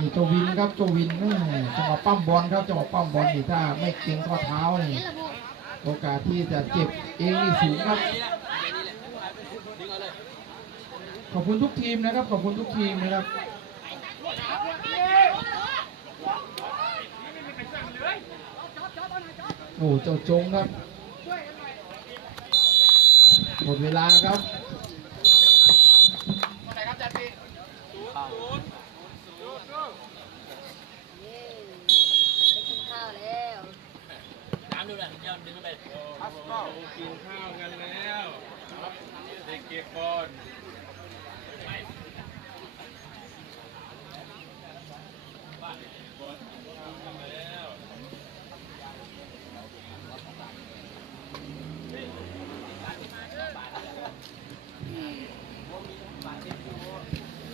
นี่จวินครับเจ้าวินแม่จังหวะปั้มบอลครับจังหวะปั้มบอลนี่ถ้าไม่เก่งข้อเท้านี่โอกาสที่จะเจ็บเองนี่สูงครับ ขอบคุณทุกทีมนะครับ ขอบคุณทุกทีมนะครับโอ้เจ้าจงครับหมดเวลาครับ กินข้าวแล้ว กินข้าวกันแล้วเด็กเก็บบอล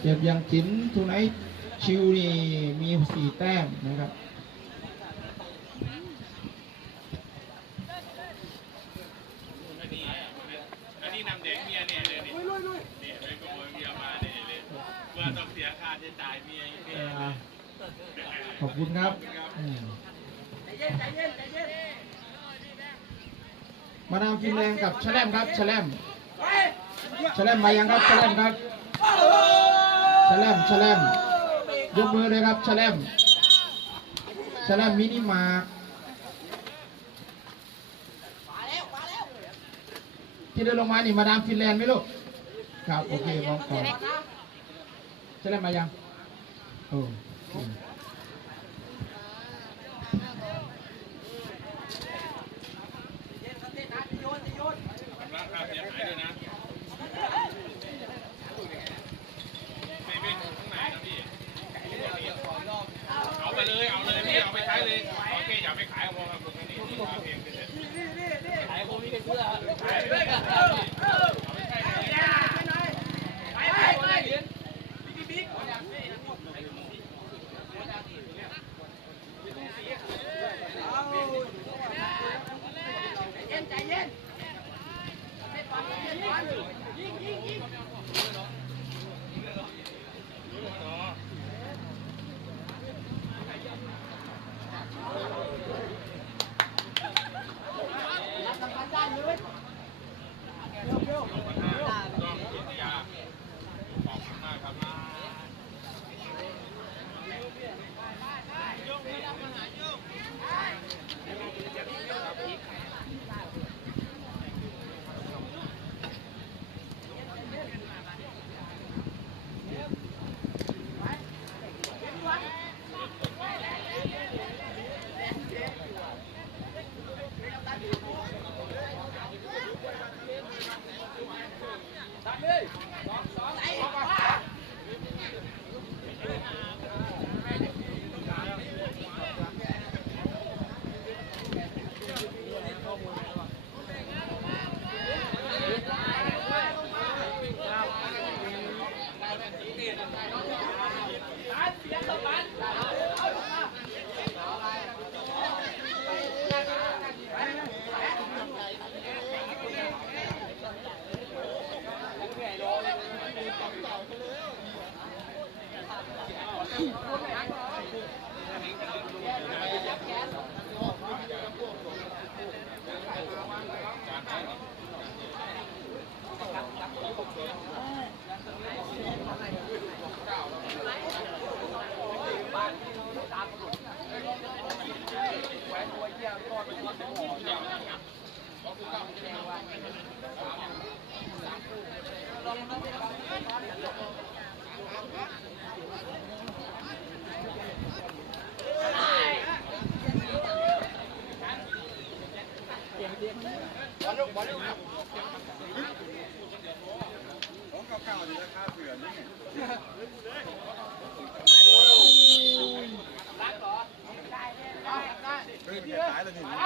เก็บยังจิ้นทูไนท์ชิวนี่มีสี่แต้มนะครับ อันนี้นำเด็กเมียเนี่ยเลยนี่นี่ไปขโมยเมียมาเนี่ยเลยว่าต้องเสียค่าใช้จ่ายเมียอีกเนี่ย อ่า ขอบคุณครับมาดามฟินแรงกับแชลมครับแชลมแชลมมายังครับแชลมครับแชลมแชลมยกมือเลยครับแชลมแชลมมินิมาร์ที่เดินลงมานี่มาดามฟินแลนด์ไหมลูก ครับ โอเคมองก่อนแชลมมายัง โอ้ talented.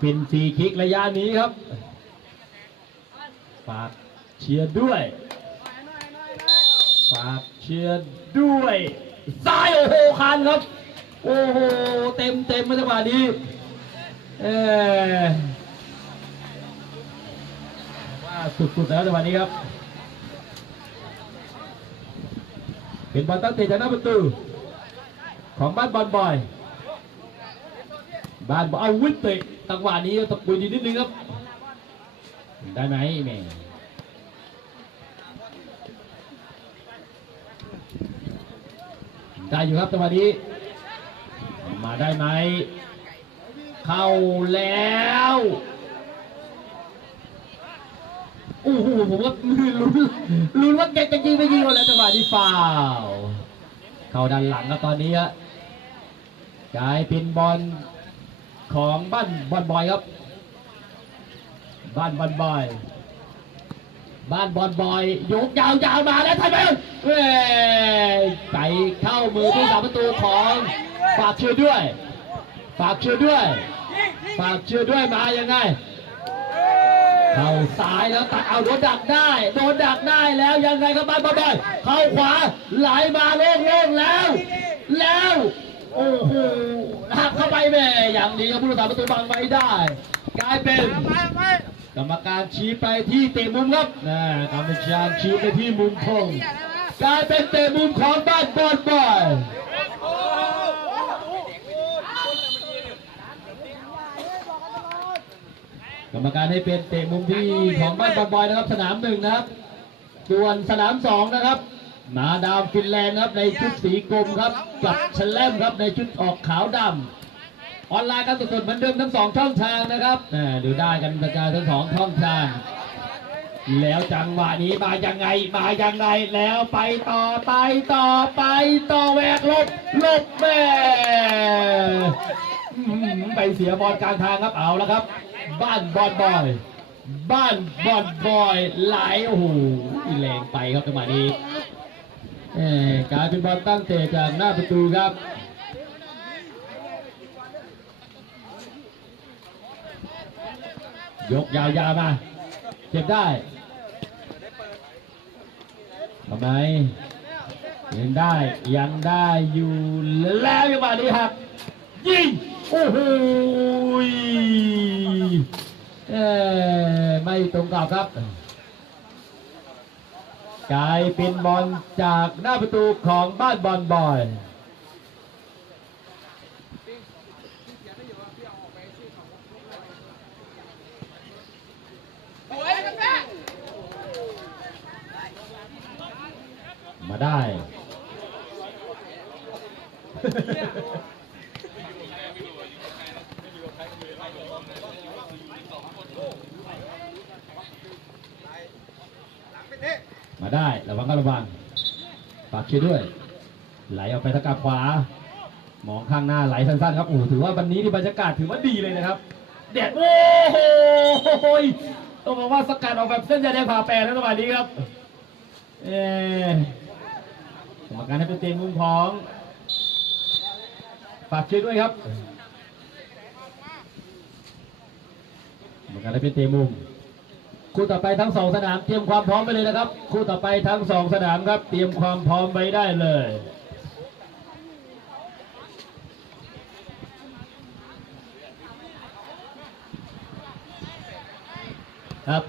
เป็นฟรีคิกระยะนี้ครับฝากเชียร์ด้วยฝากเชียร์ด้วยซ้ายโอ้โหคันครับ โอ้โหเต็มเต็มมาจังหวะนี้เออว่าสุดๆแล้วจังหวะนี้ครับเป็นบอลตั้งเตะจากหน้าประตูของบ้านบอลบอย บ้านบอกเอาวิทย์เตะ จังหวะนี้ตะกุยดีนิดนึงครับ ได้ไหมแม่ได้อยู่ครับจังหวะนี้ มาได้ไหม เข้าแล้วโอ้โหผมว่าลุ้นลุ้นว่าแกจะยิงไม่ยิงแล้วจังหวะนี้ฟาวเข้าด้านหลังแล้วตอนนี้ฮะกลายเป็นบอล ของบ้านบอลบอยครับ บ้านบอลบอย บ้านบอลบอยยกยาวๆมาแล้วไทยแมนเว้ยมือผู้สาประตูของฝากเชื่อด้วย ฝากเชื่อด้วย ฝากเชื่อด้วยมายังไงเข้าซ้ายแล้วตัดเอาโดนดักได้โดนดักได้แล้วยังไงครับบ้านบอยเข้าขวาไหลมาโล่งๆแล้ว แล้ว โอ้โหหักเข้าไปแม่อย่างนี้ครับผู้รักษาประตูบังไว้ได้ กลายเป็น กรรมการชี้ไปที่เตะมุมครับนะกรรมการชี้ไปที่มุมทงกลายเป็นเตะมุมของบ้านบอลบอยกรรมการให้เป็นเตะมุมที่ของบ้านบอลบอยนะครับสนามหนึ่งนะครับส่วนสนามสองนะครับ มาดามฟินแลนด์ครับในชุดสีกรมครับกับชลมครับในชุดออกขาวดำออนไลน์กันสดๆเหมือนเดิมทั้งสองช่องทางนะครับดูได้กันกระจายทั้งสองช่องทาง แล้วจังหวะนี้มายังไงมายังไงแล้วไปต่อไปต่อไปต่อแหวกลบลบแม่ไปเสียบอลกลางทางครับเอาแล้วครับ บ้านบอลบอยบ้านบอลบอยไหลโอ้โหแรงไปครับจังหวะนี้ กลายเป็นบอลตั้งเตะจากหน้าประตูครับยกยาวๆมาเก็บได้ทำไมยังได้ยังได้อยู่แล้วจังหวะนี้ครับยิงโอ้โหไม่ตรงกับครับ กลายเป็นบอลจากหน้าประตูของบ้านบอลบอย มาได้ มาได้ ระวังก็ระวังฝาก เชียร์ด้วย ไหลออกไปทางกลับขวา มองข้างหน้าไหลสั้นๆครับโอ้ถือว่าวันนี้นี่บรรยากาศถือว่าดีเลยนะครับแดดโอ้โหต้องบอกว่าสกัดออกแบบเส้นใยแดงผ่าแปรแล้วจังหวะนี้ครับเออกรรมการให้เป็นเตะมุมของฝากเชียร์ด้วยครับกรรมการให้เป็นเตะมุม คู่ต่อไปทั้งสองสนามเตรียมความพร้อมไปเลยนะครับ คู่ต่อไปทั้งสองสนามครับเตรียมความพร้อมไว้ได้เลยครับ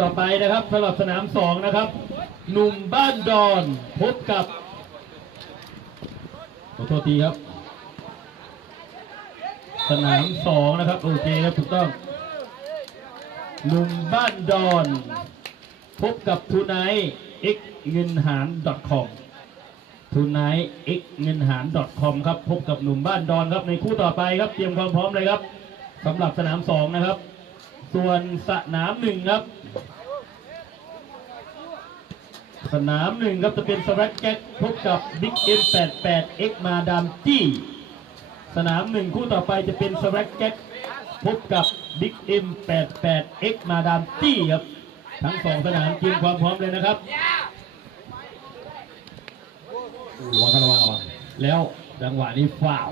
ต่อไปนะครับสำหรับสนามสองนะครับ หนุ่มบ้านดอนพบกับ ขอโทษทีครับ สนามสองนะครับ โอเคครับถูกต้อง หนุ่มบ้านดอน พบกับทูไนเอ็กเงินหาร .com ทูไนเอ็กเงินหาร .com ครับ พบกับหนุ่มบ้านดอนครับในคู่ต่อไปครับ เตรียมความพร้อมเลยครับสำหรับสนามสองนะครับ ส่วนสนามหนึ่งครับ สนามหนึ่งครับจะเป็นสวัสแจ็คพบกับบิ๊กเอ็มแปดแปดเอ็กมาดามจี้สนามหนึ่งคู่ต่อไปจะเป็นสวัสแจ็คพบกับบิ๊กเอ็มแปดแปดเอ็กมาดามจี้ครับ ทั้งสองสนามเตรียมความพร้อมเลยนะครับระวังกันระวังระวังแล้วจังหวะนี้ฟาว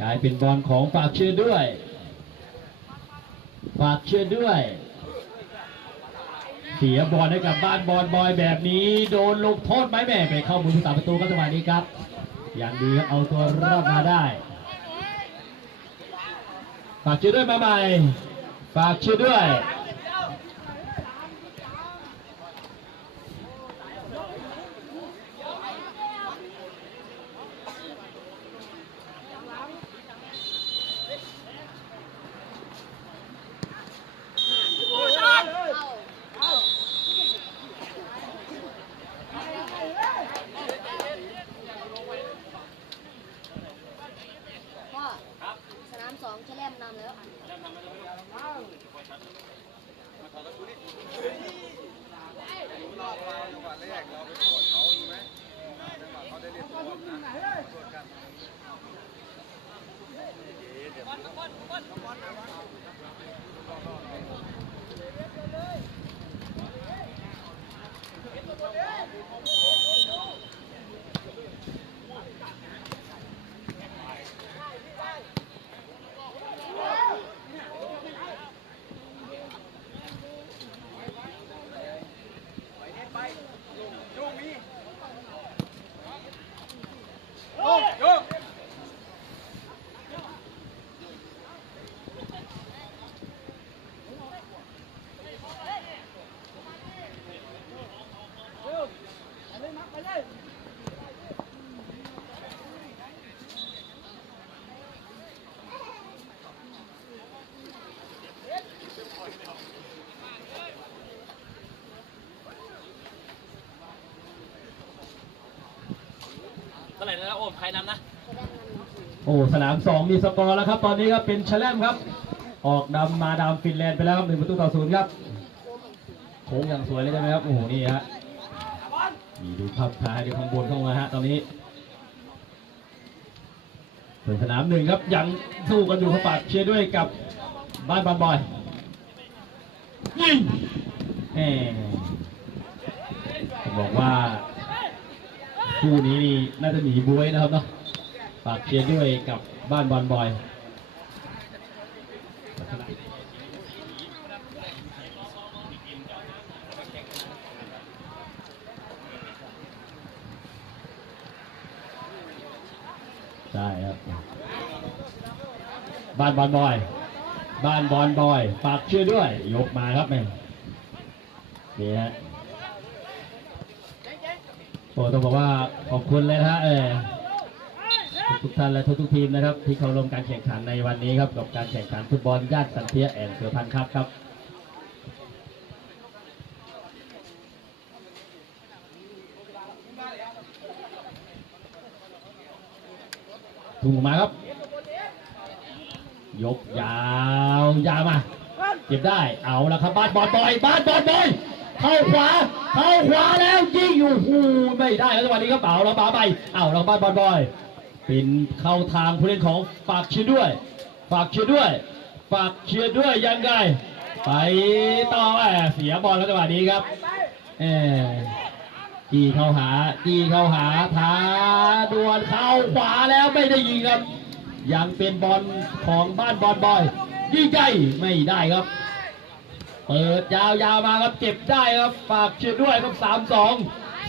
กลายเป็นบอลของฝากเชื่อด้วยฝากเชื่อด้วย เสียบอลให้กับบ้านบอลบอยแบบนี้ โดนลงโทษไหมแม่ไปเข้ามือผู้สาประตูครับจังหวะนี้ครับ อย่างดีเอาตัวรอดมาได้ฝากเชื่อด้วยมาใหม่ฝากเชื่อด้วย สองเชลแลมนำแล้วรอบเราจังหวะแรกเราไปกดเขาใช่ไหมจังหวะเขาได้เรียนตัวนะกดกันเดี๋ยวบอลบอลบอลบอลนะบอล Go, go. ร่นะโอมใครนำนะโอ้สนามสองมีสกอร์แล้วครับ ตอนนี้ครับเป็นแชลมครับ ออกดำมาดามฟินแลนด์ไปแล้วครับหนึ่งประตูต่อศูนย์ครับโค้งอย่างสวยเลยใช่ไหมครับโอ้โหนี่ฮะมีดูภาพช้าดูข้างบนเข้ามาฮะตอนนี้ส่วนสนามหนึ่งครับยังสู้กันอยู่ครับปากเชียร์ด้วยกับบ้านบอลบอยยิงแหมผมบอกว่า คู่นี้นี่น่าจะหนีบวยนะครับเนาะฝากเชียร์ด้วยกับบ้านบอลบอยใช่ครับ บ้านบอลบอย บ้านบอลบอย ฝากเชียร์ด้วย ยกมาครับแม่นี่ฮะ โอ้ต้องบอกว่าขอบคุณเลยนะฮะเออทุกท่านและทุกๆทีมนะครับที่เข้าร่วมการแข่งขันในวันนี้ครับกับการแข่งขันฟุตบอลญาติสันเทียแอนเสือพันธ์ครับครับทุ่งมาครับ ยกยาวยาวมาเก็บได้เอาละครับบ้านบอลบอยบ้านบอลบอย เข้าขวา เข้าขวาแล้วยิงอยู่หูไม่ได้แล้วจังหวะนี้ครับเอาแล้วปาไปเอาแล้วบ้านบอลบอยเป็นเข้าทางผู้เล่นของฝากเชียร์ด้วย ฝากเชียร์ด้วย ฝากเชียร์ด้วยยังไงไปต่อแหมเสียบอลแล้วจังหวะนี้ครับเออจีเข้าหาจีเข้าหาท้าดวลเข้าขวาแล้วไม่ได้ยิงครับ ยังเป็นบอลของบ้านบอลบอยยิงใจไม่ได้ครับ เปิดยาวๆมาครับเก็บได้ครับฝากเชียร์ด้วยครับสามสอง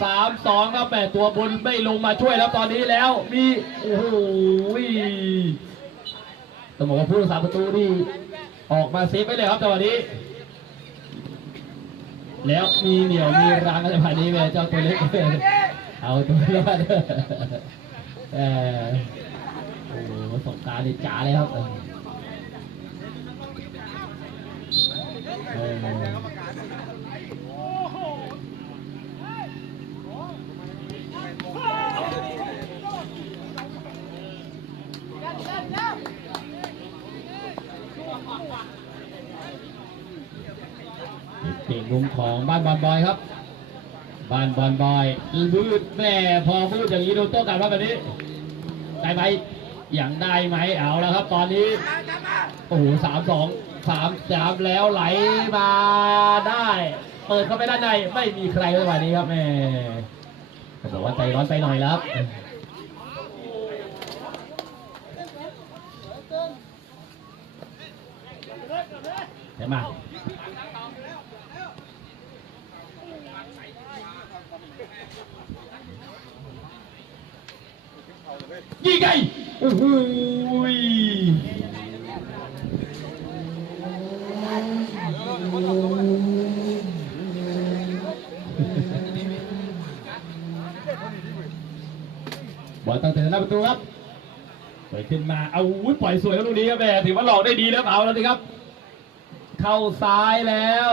สามสองครับแม่ตัวบนไม่ลงมาช่วยแล้วตอนนี้แล้วมีโอ้โหต้องบอกว่าผู้รักษาประตูนี่ออกมาเซฟไปเลยครับจังหวะนี้ แล้วมีเหนียวมีรังอะไรผ่านนี้แม่เจ้าตัวเล็กเอาตัวรอดเออโอ้โหสงการนี่จ๋าเลยครับ เออเก่งมุมของบ้านบอลบอยครับ บ้านบอลบอยมืดแม่พอมืดอย่างนี้โดนโต้กลับมาแบบนี้ได้ไหมอย่างได้ไหมเอาแล้วครับ ตอนนี้โอ้โหสามสอง สามสามแล้วไหลมาได้ เปิดเข้าไปด้านในไม่มีใครเลยวันนี้ครับแม่ก็บอกว่าใจร้อนไปหน่อยแล้วครับเห็นไหมยิงไงโอ้โหยบอล ตั้งแต่หน้าประตูครับเปิดขึ้นมาเอาอุ้ยปล่อยสวยครับลูกนี้ครับแม่ถือว่าหลอกได้ดีแล้วเอาแล้วสิครับ เข้าซ้ายแล้ว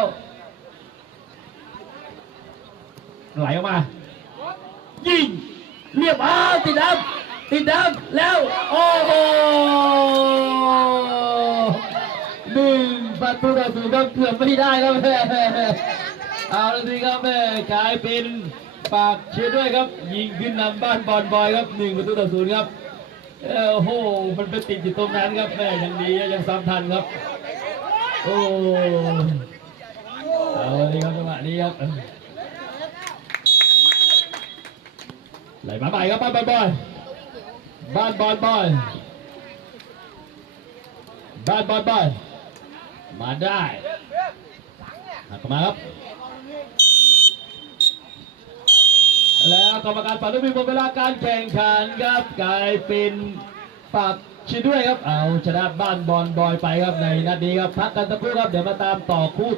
ไหลออกมา ยิงเรียบอ้าติดน้ำติดน้ำแล้ว โอ้โหหนึ่งประตูต่อศูนย์ครับเกือบไม่ได้ครับแม่เอาและสิครับแม่กลายเป็น ฝากเชียร์ด้วยครับ ยิงขึ้นนำบ้านบอลบอยครับหนึ่งประตูต่อศูนย์ครับโอ้โหมันไปติดอยู่ตรงนั้นครับแม่ยังดียังซ้ำทันครับ โอ้เอาละสิครับจังหวะนี้ครับไหลมาใหม่ครับบ้านบอลบอยบ้านบอลบอยบ้านบอลบอยมาได้หักมาครับ แล้วกรรมการฝ่ายลูกบินหมดเวลาการแข่งขันครับกลายเป็นปากชิดด้วยครับเอาชนะบ้านบอลบอยไปครับในนัดนี้ครับพักกันสักครู่ครับเดี๋ยวมาตามต่อคู่